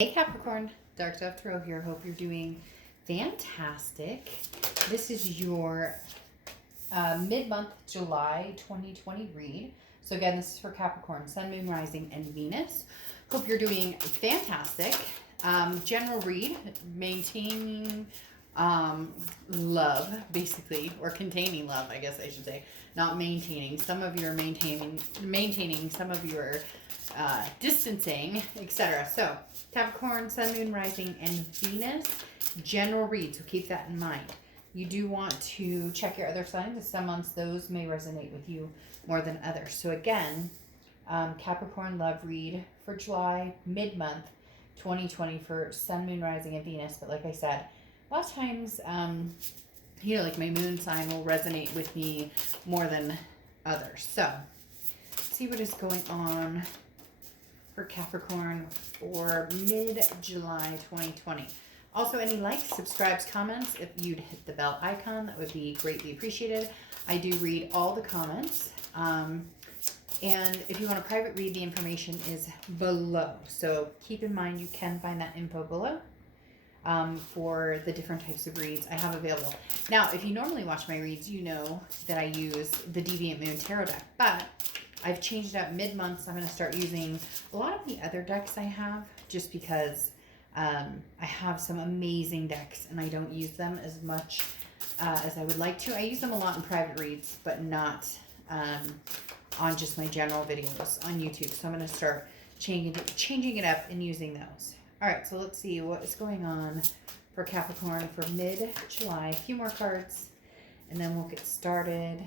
Hey Capricorn, Dark Dove Tarot here. Hope you're doing fantastic. This is your mid-month July 2020 read. So again, this is for Capricorn, Sun, Moon, Rising, and Venus. Hope you're doing fantastic. General read, maintaining love, basically, or containing love, I guess I should say. Not maintaining. Some of you are maintaining some of your distancing, etc. So Capricorn, Sun, Moon, Rising, and Venus, general read, so keep that in mind. You do want to check your other signs, as some months those may resonate with you more than others. So again, Capricorn love read for July, mid-month 2020 for Sun, Moon, Rising, and Venus. But like I said, a lot of times, like my moon sign will resonate with me more than others. So let's see what is going on for Capricorn for mid-July 2020. Also, any likes, subscribes, comments, if you'd hit the bell icon, that would be greatly appreciated. I do read all the comments. And if you want a private read, the information is below. So keep in mind you can find that info below for the different types of reads I have available. Now, if you normally watch my reads, you know that I use the Deviant Moon Tarot deck, but I've changed it up mid-month, so I'm going to start using a lot of the other decks I have, just because I have some amazing decks and I don't use them as much as I would like to. I use them a lot in private reads, but not on just my general videos on YouTube. So I'm going to start changing it up and using those. All right, so let's see what is going on for Capricorn for mid-July. A few more cards, and then we'll get started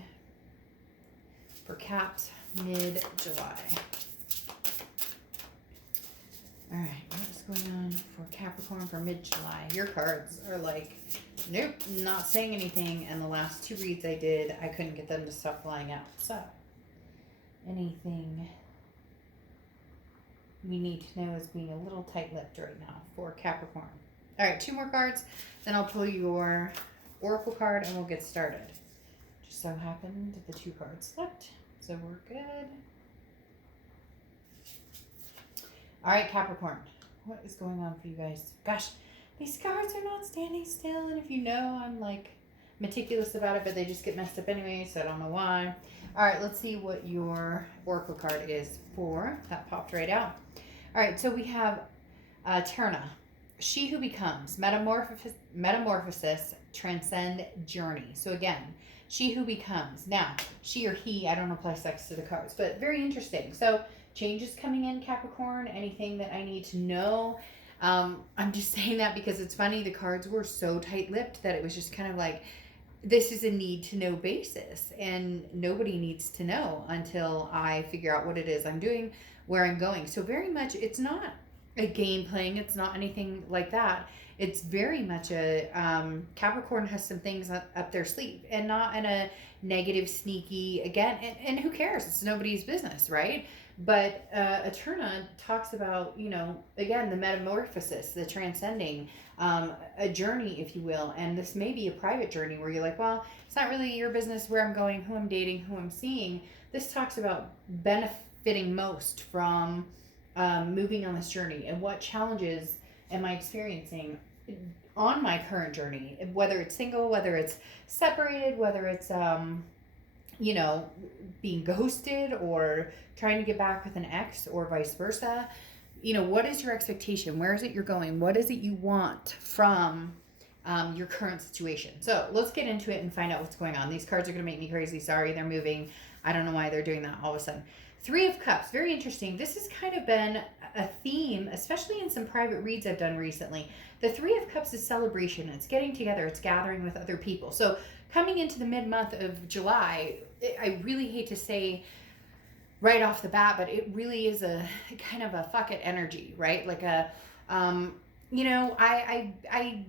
for Caps mid-July. All right, what is going on for Capricorn for mid-July? Your cards are like, nope, not saying anything. And the last two reads I did, I couldn't get them to stop flying out. So, anything we need to know is being a little tight-lipped right now for Capricorn. All right, two more cards. Then I'll pull your Oracle card and we'll get started. Just so happened the two cards slipped. So we're good. All right, Capricorn. What is going on for you guys? Gosh, these cards are not standing still. And if you know, I'm like meticulous about it, but they just get messed up anyway, so I don't know why. All right, let's see what your Oracle card is for. That popped right out. All right, so we have Terna. She who becomes, metamorphosis, transcend, journey. So again, she who becomes. Now, she or he, I don't apply sex to the cards, but very interesting. So changes coming in, Capricorn, anything that I need to know. I'm just saying that because it's funny. The cards were so tight-lipped that it was just kind of like, this is a need-to-know basis, and nobody needs to know until I figure out what it is I'm doing, where I'm going. So very much, it's not a game playing. It's not anything like that. It's very much a Capricorn has some things up their sleeve, and not in a negative, sneaky, again, and who cares? It's nobody's business, right? But Eterna talks about, again, the metamorphosis, the transcending, a journey, if you will. And this may be a private journey where you're like, well, it's not really your business where I'm going, who I'm dating, who I'm seeing. This talks about benefiting most from moving on this journey, and what challenges am I experiencing on my current journey, whether it's single, whether it's separated, whether it's being ghosted or trying to get back with an ex, or vice versa. What is your expectation? Where is it you're going? What is it you want from your current situation? So let's get into it and find out what's going on. These cards are going to make me crazy. Sorry, they're moving. I don't know why they're doing that all of a sudden. Three of Cups, very interesting. This has kind of been a theme, especially in some private reads I've done recently. The Three of Cups is celebration. It's getting together. It's gathering with other people. So coming into the mid-month of July, I really hate to say right off the bat, but it really is a kind of a fuck it energy, right? Like a, I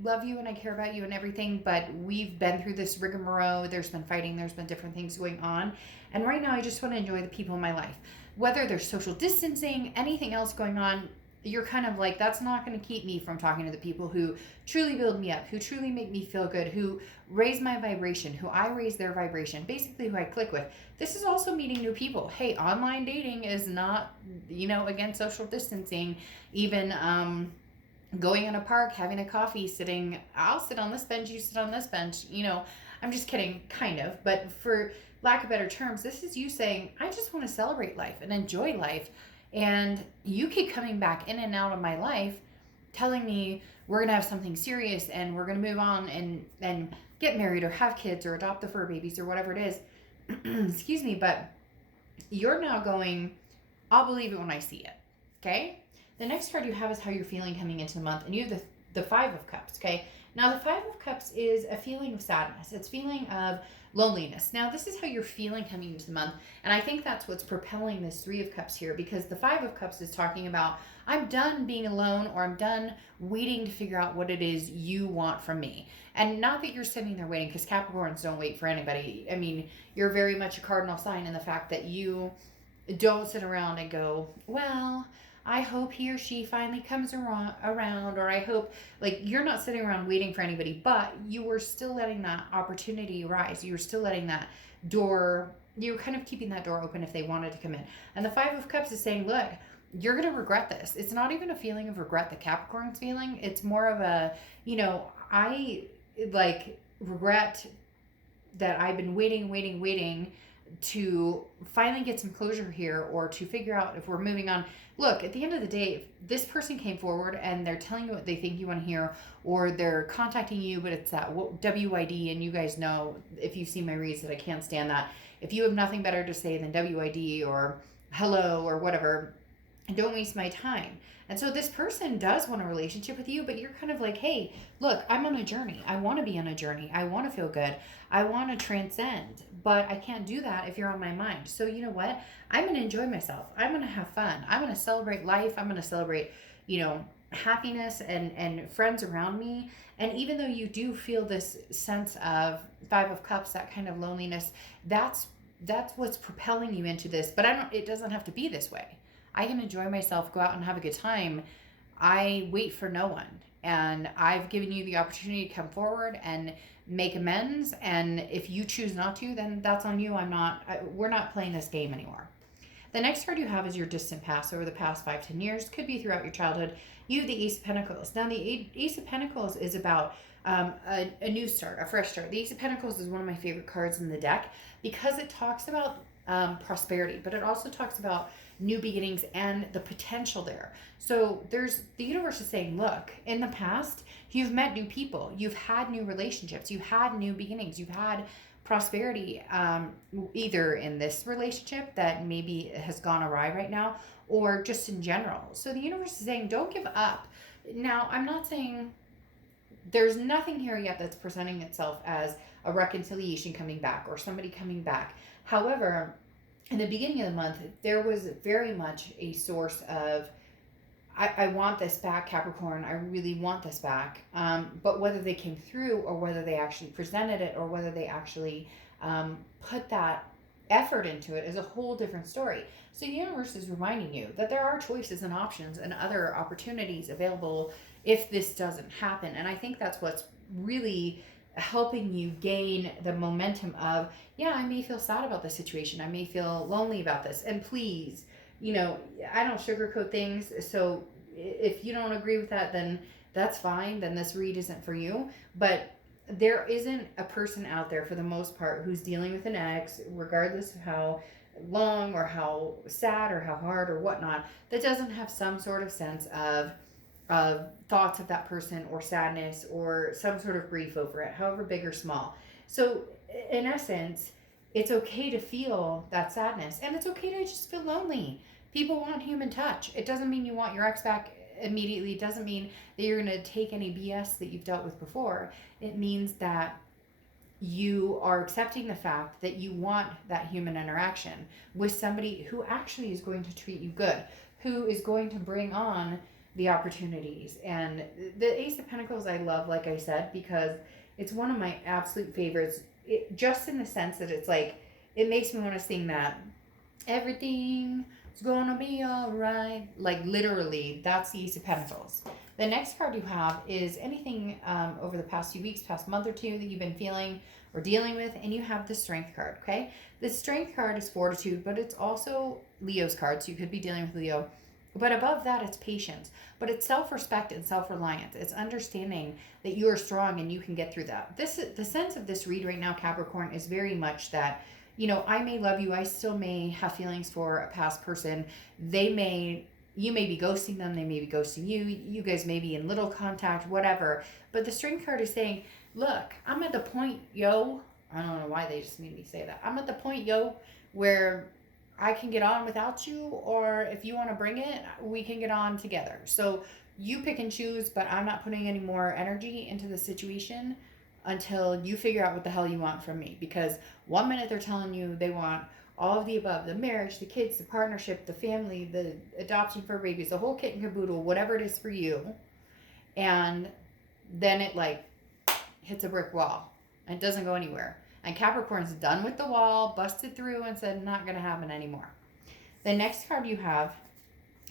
love you and I care about you and everything, but we've been through this rigmarole. There's been fighting. There's been different things going on. And right now I just want to enjoy the people in my life. Whether there's social distancing, anything else going on, you're kind of like, that's not going to keep me from talking to the people who truly build me up, who truly make me feel good, who raise my vibration, who I raise their vibration, basically who I click with. This is also meeting new people. Hey, online dating is not, again, social distancing, even going in a park, having a coffee, sitting, I'll sit on this bench, you sit on this bench, you know, I'm just kidding, kind of, but for lack of better terms, this is you saying, I just want to celebrate life and enjoy life. And you keep coming back in and out of my life, telling me we're going to have something serious and we're going to move on and get married or have kids or adopt the fur babies or whatever it is. Excuse me, but you're now going, I'll believe it when I see it. Okay? The next card you have is how you're feeling coming into the month, and you have the Five of Cups. Okay? Now, the Five of Cups is a feeling of sadness. It's feeling of loneliness. Now, this is how you're feeling coming into the month, and I think that's what's propelling this Three of Cups here, because the Five of Cups is talking about, I'm done being alone, or I'm done waiting to figure out what it is you want from me. And not that you're sitting there waiting, because Capricorns don't wait for anybody. I mean, you're very much a cardinal sign in the fact that you don't sit around and go, well, I hope he or she finally comes around, or I hope, like, you're not sitting around waiting for anybody, but you were still letting that opportunity rise. You were still letting that door, you were kind of keeping that door open if they wanted to come in. And the Five of Cups is saying, look, you're going to regret this. It's not even a feeling of regret that Capricorn's feeling. It's more of a, you know, I like regret that I've been waiting to finally get some closure here, or to figure out if we're moving on. Look, at the end of the day, if this person came forward and they're telling you what they think you want to hear, or they're contacting you, but it's that WID, and you guys know, if you've seen my reads, that I can't stand that. If you have nothing better to say than WID or hello or whatever, don't waste my time. And so this person does want a relationship with you, but you're kind of like, hey, look, I'm on a journey. I want to be on a journey. I want to feel good. I want to transcend, but I can't do that if you're on my mind. So you know what? I'm going to enjoy myself. I'm going to have fun. I'm going to celebrate life. I'm going to celebrate, you know, happiness and friends around me. And even though you do feel this sense of Five of Cups, that kind of loneliness, that's what's propelling you into this. But it doesn't have to be this way. I can enjoy myself, go out and have a good time. I wait for no one. And I've given you the opportunity to come forward and make amends. And if you choose not to, then that's on you. We're not playing this game anymore. The next card you have is your distant past, over the past 5-10 years. Could be throughout your childhood. You have the Ace of Pentacles. Now, the Ace of Pentacles is about a new start, a fresh start. The Ace of Pentacles is one of my favorite cards in the deck because it talks about prosperity, but it also talks about new beginnings and the potential there. So the universe is saying, look, in the past, you've met new people, you've had new relationships, you've had new beginnings, you've had prosperity, either in this relationship that maybe has gone awry right now, or just in general. So the universe is saying, don't give up. Now, I'm not saying there's nothing here yet that's presenting itself as a reconciliation coming back or somebody coming back. However, in the beginning of the month, there was very much a source of, I want this back, Capricorn. I really want this back. But whether they came through, or whether they actually presented it, or whether they actually put that effort into it, is a whole different story. So the universe is reminding you that there are choices and options and other opportunities available if this doesn't happen. And I think that's what's really helping you gain the momentum of, yeah, I may feel sad about this situation. I may feel lonely about this. And please, you know, I don't sugarcoat things. So if you don't agree with that, then that's fine. Then this read isn't for you. But there isn't a person out there, for the most part, who's dealing with an ex, regardless of how long or how sad or how hard or whatnot, that doesn't have some sort of sense of thoughts of that person, or sadness, or some sort of grief over it, however big or small. So in essence, it's okay to feel that sadness, and it's okay to just feel lonely. People want human touch. It doesn't mean you want your ex back immediately. It doesn't mean that you're going to take any BS that you've dealt with before. It means that you are accepting the fact that you want that human interaction with somebody who actually is going to treat you good, who is going to bring on the opportunities. And the Ace of Pentacles I love, like I said, because it's one of my absolute favorites, just in the sense that it's like, it makes me want to sing that everything's gonna be all right. Like, literally, that's the Ace of Pentacles. The next card you have is anything over the past few weeks, past month or two, that you've been feeling or dealing with, and you have the Strength card. Okay, the Strength card is fortitude, but it's also Leo's card, so you could be dealing with Leo. But above that, it's patience. But it's self-respect and self-reliance. It's understanding that you are strong and you can get through that. This is the sense of this read right now, Capricorn, is very much that, I may love you. I still may have feelings for a past person. You may be ghosting them. They may be ghosting you. You guys may be in little contact, whatever. But the Strength card is saying, look, I'm at the point, yo. I don't know why they just made me say that. I'm at the point, yo, where I can get on without you, or if you want to bring it, we can get on together. So you pick and choose, but I'm not putting any more energy into the situation until you figure out what the hell you want from me. Because one minute they're telling you they want all of the above, the marriage, the kids, the partnership, the family, the adopting for babies, the whole kit and caboodle, whatever it is for you. And then it like hits a brick wall and it doesn't go anywhere. And Capricorn's done with the wall, busted through and said, not going to happen anymore. The next card you have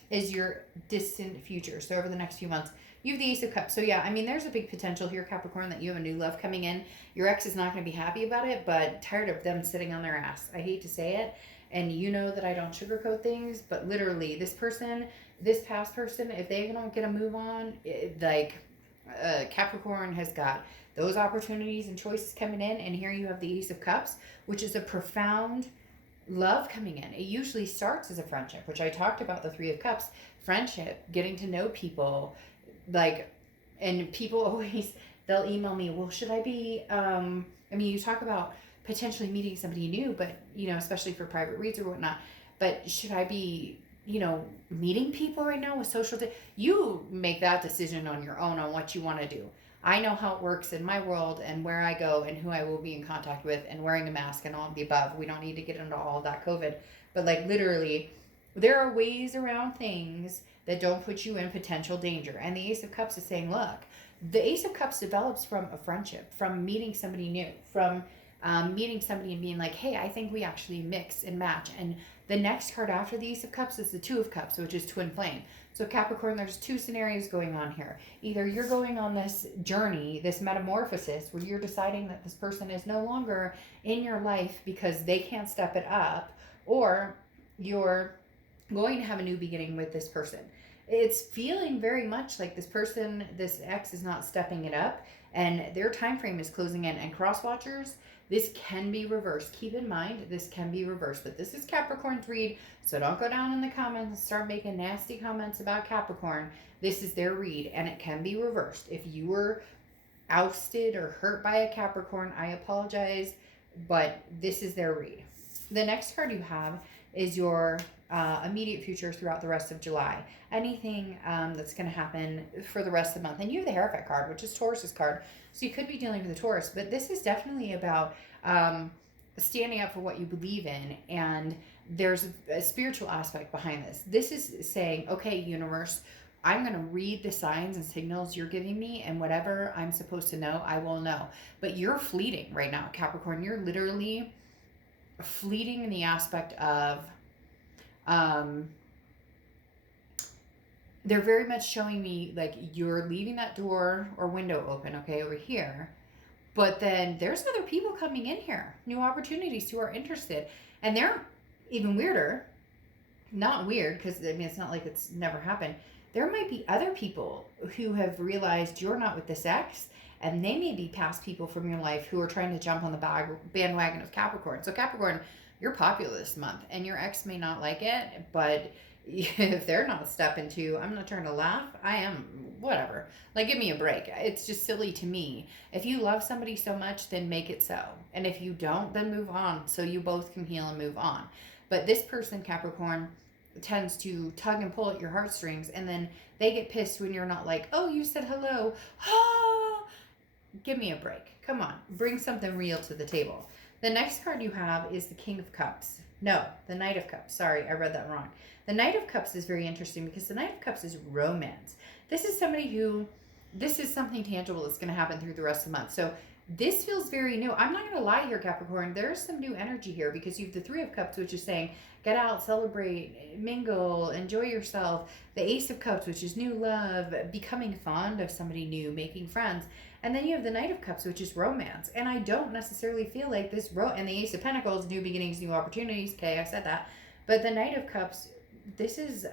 is your distant future. So over the next few months, you have the Ace of Cups. So yeah, I mean, there's a big potential here, Capricorn, that you have a new love coming in. Your ex is not going to be happy about it, but tired of them sitting on their ass. I hate to say it. And you know that I don't sugarcoat things, but literally this past person, if they don't get a move on, Capricorn has got those opportunities and choices coming in. And here you have the Ace of Cups, which is a profound love coming in. It usually starts as a friendship, which I talked about the Three of Cups, friendship, getting to know people, and people always, they'll email me, well, should I be, you talk about potentially meeting somebody new, but, especially for private reads or whatnot, but should I be, meeting people right now with social, you make that decision on your own on what you want to do. I know how it works in my world and where I go and who I will be in contact with and wearing a mask and all of the above. We don't need to get into all of that COVID. But literally, there are ways around things that don't put you in potential danger. And the Ace of Cups is saying, look, the Ace of Cups develops from a friendship, from meeting somebody new, from meeting somebody and being like, hey, I think we actually mix and match. And the next card after the Ace of Cups is the Two of Cups, which is twin flame. So Capricorn, there's two scenarios going on here. Either you're going on this journey, this metamorphosis, where you're deciding that this person is no longer in your life because they can't step it up, or you're going to have a new beginning with this person. It's feeling very much like this ex is not stepping it up, and their time frame is closing in. And cross watchers, this can be reversed. Keep in mind, this can be reversed. But this is Capricorn's read, so don't go down in the comments and start making nasty comments about Capricorn. This is their read, and it can be reversed. If you were ousted or hurt by a Capricorn, I apologize, but this is their read. The next card you have is your immediate future throughout the rest of July. Anything that's going to happen for the rest of the month. And you have the Hierophant card, which is Taurus's card. So you could be dealing with a Taurus. But this is definitely about standing up for what you believe in. And there's a spiritual aspect behind this. This is saying, okay, universe, I'm going to read the signs and signals you're giving me, and whatever I'm supposed to know, I will know. But you're fleeting right now, Capricorn. You're literally fleeting in the aspect of they're very much showing me like you're leaving that door or window open, okay, over here, but then there's other people coming in here, new opportunities who are interested, and they're even weirder, not weird because it's not like it's never happened. There might be other people who have realized you're not with this ex, and they may be past people from your life who are trying to jump on the bandwagon of Capricorn. So Capricorn, you're popular this month, and your ex may not like it, but if they're not stepping to, I'm not trying to laugh, I am, whatever. Give me a break. It's just silly to me. If you love somebody so much, then make it so. And if you don't, then move on so you both can heal and move on. But this person, Capricorn, tends to tug and pull at your heartstrings, and then they get pissed when you're not like, oh, you said hello. Ah, give me a break. Come on. Bring something real to the table. The next card you have is the King of Cups. No, the Knight of Cups. Sorry, I read that wrong. The Knight of Cups is very interesting because the Knight of Cups is romance. This is something tangible that's going to happen through the rest of the month. So this feels very new. I'm not going to lie here, Capricorn. There's some new energy here because you have the Three of Cups, which is saying, get out, celebrate, mingle, enjoy yourself. The Ace of Cups, which is new love, becoming fond of somebody new, making friends. And then you have the Knight of Cups, which is romance. And I don't necessarily feel like this, and the Ace of Pentacles, new beginnings, new opportunities. Okay, I said that. But the Knight of Cups, this is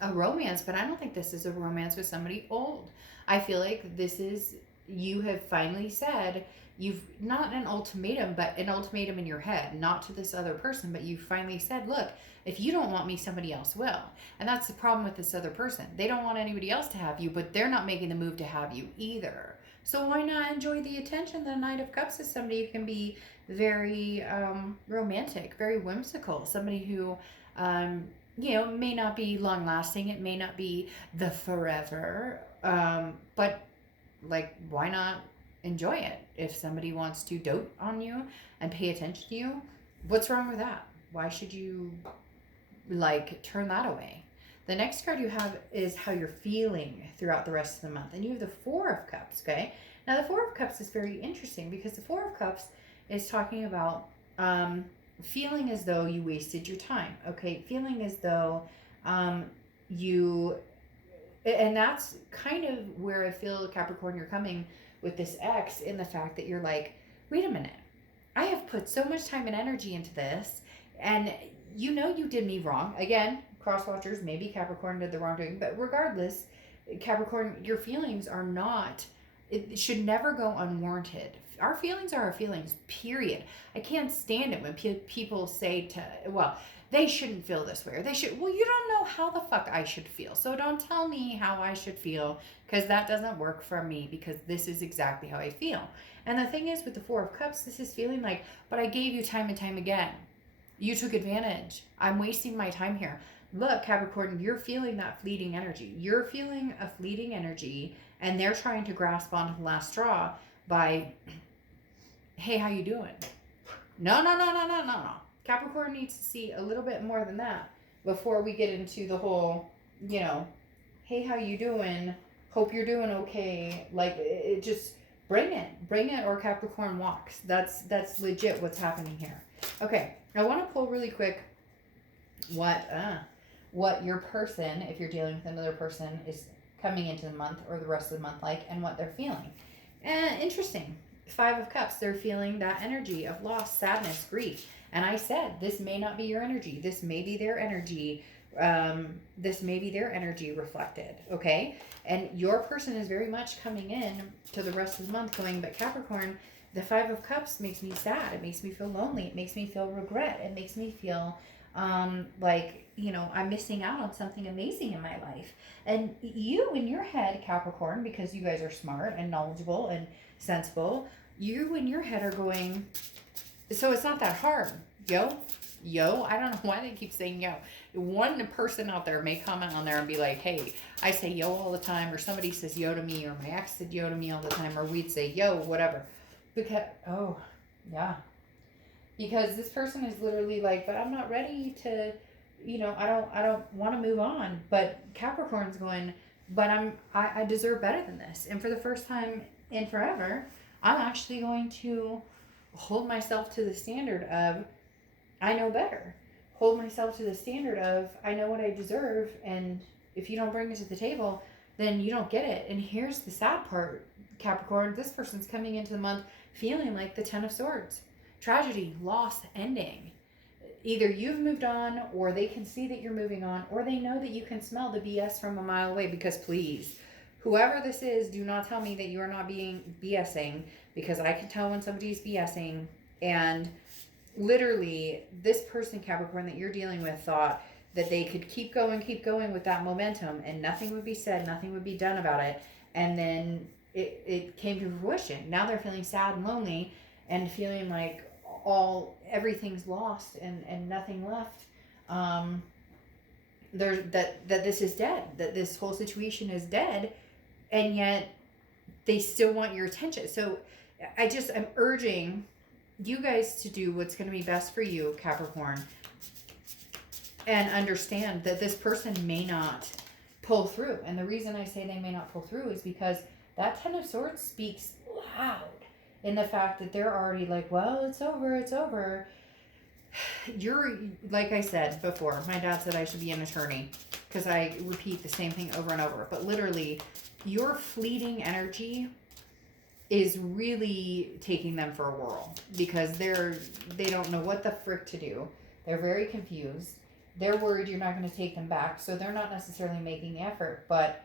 a romance, but I don't think this is a romance with somebody old. I feel like this is, you have finally said, you've not an ultimatum, but an ultimatum in your head, not to this other person, but you finally said, look, if you don't want me, somebody else will. And that's the problem with this other person. They don't want anybody else to have you, but they're not making the move to have you either. So why not enjoy the attention? The Knight of Cups is somebody who can be very romantic, very whimsical, somebody who may not be long lasting. It may not be the forever, but like, why not enjoy it? If somebody wants to dote on you and pay attention to you, what's wrong with that? Why should you turn that away? The next card you have is how you're feeling throughout the rest of the month. And you have the Four of Cups, okay? Now, the Four of Cups is very interesting because the Four of Cups is talking about feeling as though you wasted your time, okay? Feeling as though and that's kind of where I feel, Capricorn, you're coming with this X, in the fact that you're like, wait a minute, I have put so much time and energy into this, and you did me wrong. Again, cross watchers, maybe Capricorn did the wrongdoing, but regardless, Capricorn, your feelings are not, it should never go unwarranted. Our feelings are our feelings, period. I can't stand it when people say they shouldn't feel this way, or they should. Well, you don't know how the fuck I should feel, so don't tell me how I should feel, because that doesn't work for me, because this is exactly how I feel. And the thing is, with the Four of Cups, this is feeling like, but I gave you time and time again. You took advantage. I'm wasting my time here. Look, Capricorn, you're feeling that fleeting energy. You're feeling a fleeting energy, and they're trying to grasp onto the last straw by, hey, how you doing? No. Capricorn needs to see a little bit more than that before we get into the whole, hey, how you doing? Hope you're doing okay. Like, it just, bring it, or Capricorn walks. That's legit what's happening here. Okay, I want to pull really quick what your person, if you're dealing with another person, is coming into the month or the rest of the month like, and what they're feeling. Interesting. Five of Cups, they're feeling that energy of loss, sadness, grief. And I said, this may not be your energy. This may be their energy. This may be their energy reflected, okay? And your person is very much coming in to the rest of the month going, but Capricorn, the Five of Cups makes me sad. It makes me feel lonely. It makes me feel regret. It makes me feel like, I'm missing out on something amazing in my life. And you, in your head, Capricorn, because you guys are smart and knowledgeable and sensible, you in your head are going, so it's not that hard. Yo, I don't know why they keep saying yo. One person out there may comment on there and be like, hey, I say yo all the time, or somebody says yo to me, or my ex said yo to me all the time, or we'd say yo, whatever. Because, because this person is literally like, but I'm not ready to, I don't want to move on. But Capricorn's going, but I deserve better than this. And for the first time in forever, I'm actually going to hold myself to the standard of, I know better. Hold myself to the standard of, I know what I deserve, and if you don't bring it to the table, then you don't get it. And here's the sad part, Capricorn, this person's coming into the month feeling like the Ten of Swords. Tragedy, loss, ending. Either you've moved on, or they can see that you're moving on, or they know that you can smell the BS from a mile away, because please, whoever this is, do not tell me that you are not being BSing, because I can tell when somebody's BSing. And literally, this person, Capricorn, that you're dealing with thought that they could keep going with that momentum, and nothing would be said, nothing would be done about it. And then it came to fruition. Now they're feeling sad and lonely and feeling like everything's lost and nothing left. That this is dead, that this whole situation is dead, and yet they still want your attention. So I'm urging you guys to do what's going to be best for you, Capricorn, and understand that this person may not pull through. And the reason I say they may not pull through is because that Ten of Swords speaks loud in the fact that they're already like, well, it's over. You're, like I said before, my dad said I should be an attorney because I repeat the same thing over and over. But literally, your fleeting energy is really taking them for a whirl, because they don't know what the frick to do. They're very confused. they're worried you're not going to take them back, so they're not necessarily making the effort. But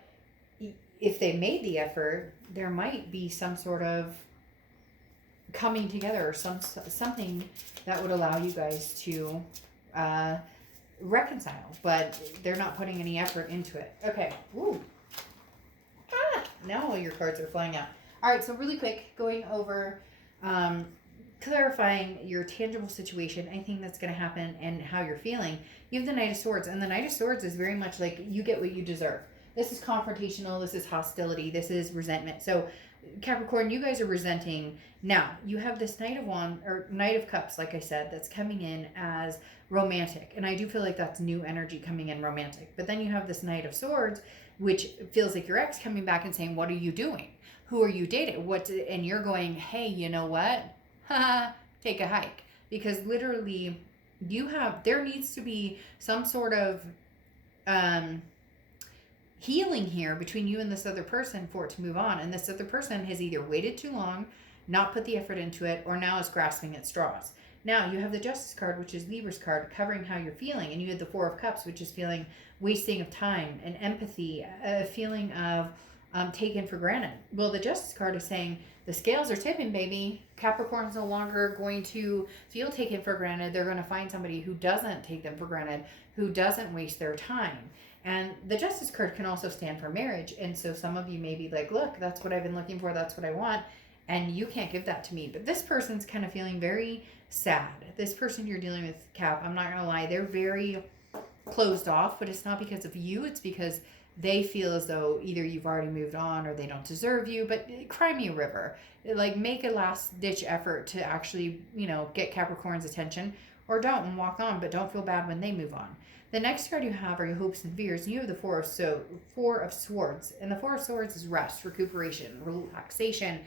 if they made the effort, there might be some sort of coming together or something that would allow you guys to reconcile. But they're not putting any effort into it. Okay. Ooh. Now all your cards are flying out. All right, so really quick, going over clarifying your tangible situation, anything that's going to happen, and how you're feeling. You have the Knight of Swords, and the Knight of Swords is very much like you get what you deserve. This is confrontational, this is hostility, this is resentment. So Capricorn, you guys are resenting. Now, you have this Knight of Cups, like I said, that's coming in as romantic. And I do feel like that's new energy coming in romantic. But then you have this Knight of Swords, which feels like your ex coming back and saying, what are you doing? Who are you dating? And you're going, hey, you know what? Take a hike. Because literally there needs to be some sort of healing here between you and this other person for it to move on. And this other person has either waited too long, not put the effort into it, or now is grasping at straws. Now you have the Justice card, which is Libra's card, covering how you're feeling. And you have the Four of Cups, which is feeling wasting of time and empathy, a feeling of taken for granted. Well, the Justice card is saying the scales are tipping, baby. Capricorn's no longer going to feel taken for granted. They're going to find somebody who doesn't take them for granted, who doesn't waste their time. And the Justice card can also stand for marriage. And so some of you may be like, look, that's what I've been looking for. That's what I want. And you can't give that to me. But this person's kind of feeling very sad. This person you're dealing with, Cap, I'm not going to lie, they're very closed off. But it's not because of you. It's because they feel as though either you've already moved on or they don't deserve you. But cry me a river. Like, make a last-ditch effort to actually, get Capricorn's attention. Or don't, and walk on. But don't feel bad when they move on. The next card you have are your hopes and fears. And you have the Four of Swords. And the Four of Swords is rest, recuperation, relaxation.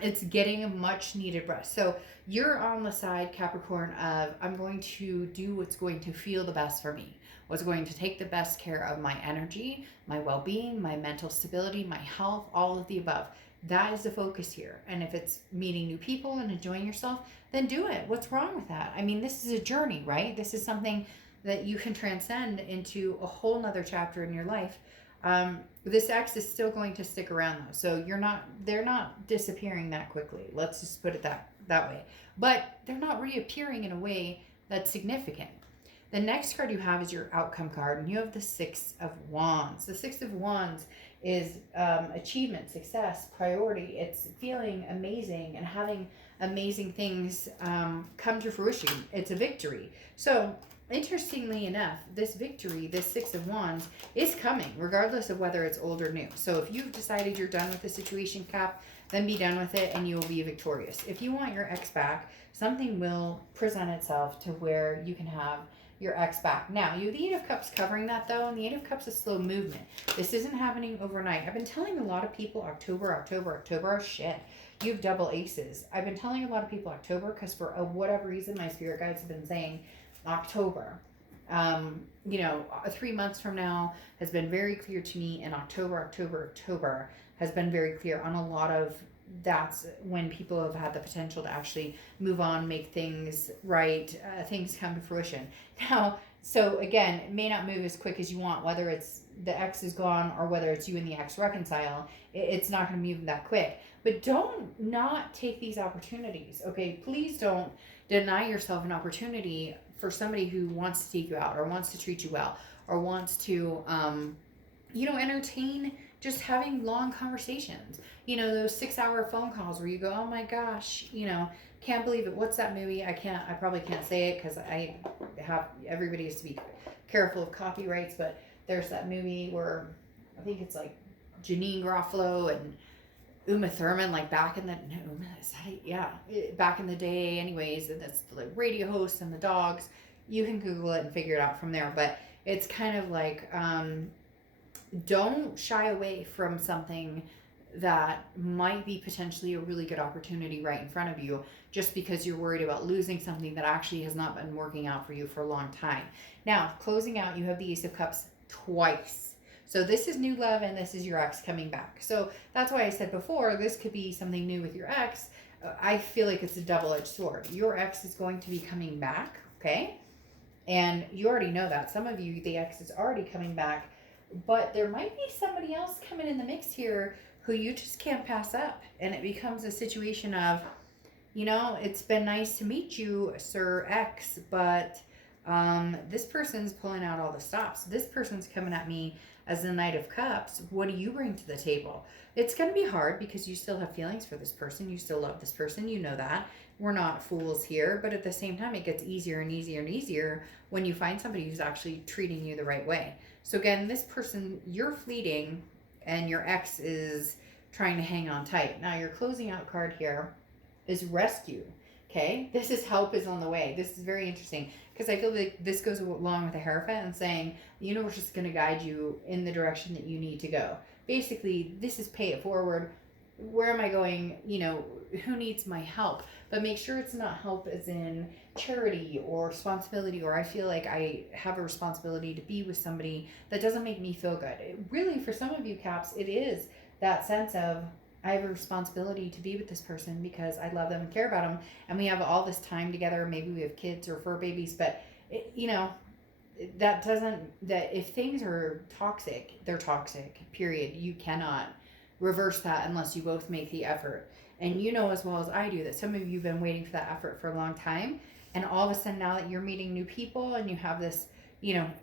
It's getting much needed rest. So you're on the side, Capricorn, of I'm going to do what's going to feel the best for me. What's going to take the best care of my energy, my well-being, my mental stability, my health, all of the above. That is the focus here. And if it's meeting new people and enjoying yourself, then do it. What's wrong with that? I mean, this is a journey, right? This is something that you can transcend into a whole nother chapter in your life. This ex is still going to stick around though. So they're not disappearing that quickly. Let's just put it that way. But they're not reappearing in a way that's significant. The next card you have is your outcome card, and you have the Six of Wands. The Six of Wands is achievement, success, priority. It's feeling amazing and having amazing things come to fruition. It's a victory. So interestingly enough, this victory, this Six of Wands, is coming regardless of whether it's old or new. So if you've decided you're done with the situation, Cap, then be done with it and you will be victorious. If you want your ex back, something will present itself to where you can have your ex back. Now, you have the Eight of Cups covering that though, and the Eight of Cups is slow movement. This isn't happening overnight. I've been telling a lot of people October, shit. You have double aces. I've been telling a lot of people October because for whatever reason, my spirit guides have been saying October. 3 months from now has been very clear to me, and October has been very clear on a lot of that's when people have had the potential to actually move on, make things right, things come to fruition. Now, so again, it may not move as quick as you want, whether it's the ex is gone or whether it's you and the ex reconcile, it's not going to move that quick. But don't not take these opportunities, okay? Please don't deny yourself an opportunity for somebody who wants to take you out or wants to treat you well or wants to, entertain just having long conversations. Those 6-hour phone calls where you go, oh my gosh, can't believe it. What's that movie? I probably can't say it because everybody has to be careful of copyrights, but there's that movie where I think it's like Janine Garofalo and Uma Thurman, like back in the back in the day, anyways. And that's the radio host and the dogs. You can Google it and figure it out from there. But it's kind of like, don't shy away from something that might be potentially a really good opportunity right in front of you, just because you're worried about losing something that actually has not been working out for you for a long time. Now, closing out, you have the Ace of Cups twice. So this is new love and this is your ex coming back. So that's why I said before, this could be something new with your ex. I feel like it's a double-edged sword. Your ex is going to be coming back, okay? And you already know that. Some of you, the ex is already coming back, but there might be somebody else coming in the mix here who you just can't pass up. And it becomes a situation of, it's been nice to meet you, Sir X, but this person's pulling out all the stops. This person's coming at me as the Knight of Cups. What do you bring to the table? It's going to be hard because you still have feelings for this person. You still love this person. You know that. We're not fools here. But at the same time, it gets easier and easier and easier when you find somebody who's actually treating you the right way. So again, this person, you're fleeting and your ex is trying to hang on tight. Now, your closing out card here is rescue. Okay, this is help is on the way. This is very interesting because I feel like this goes along with the Hierophant and saying the universe is going to guide you in the direction that you need to go. Basically, this is pay it forward. Where am I going? Who needs my help? But make sure it's not help as in charity or responsibility, or I feel like I have a responsibility to be with somebody that doesn't make me feel good. Really, for some of you, Caps, it is that sense of I have a responsibility to be with this person because I love them and care about them, and we have all this time together. Maybe we have kids or fur babies, but that if things are toxic, they're toxic, period. You cannot reverse that unless you both make the effort. And you know as well as I do that some of you have been waiting for that effort for a long time, and all of a sudden now that you're meeting new people and you have this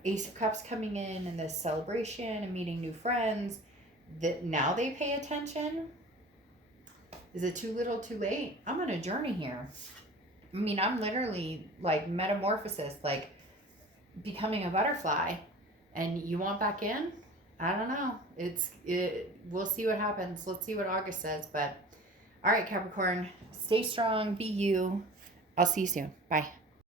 Ace of Cups coming in and this celebration and meeting new friends, that now they pay attention. Is it too little too late? I'm on a journey here. I mean, I'm literally like metamorphosis, like becoming a butterfly, and you want back in? I don't know. We'll see what happens. Let's see what August says. But all right, Capricorn, stay strong, be you. I'll see you soon. Bye.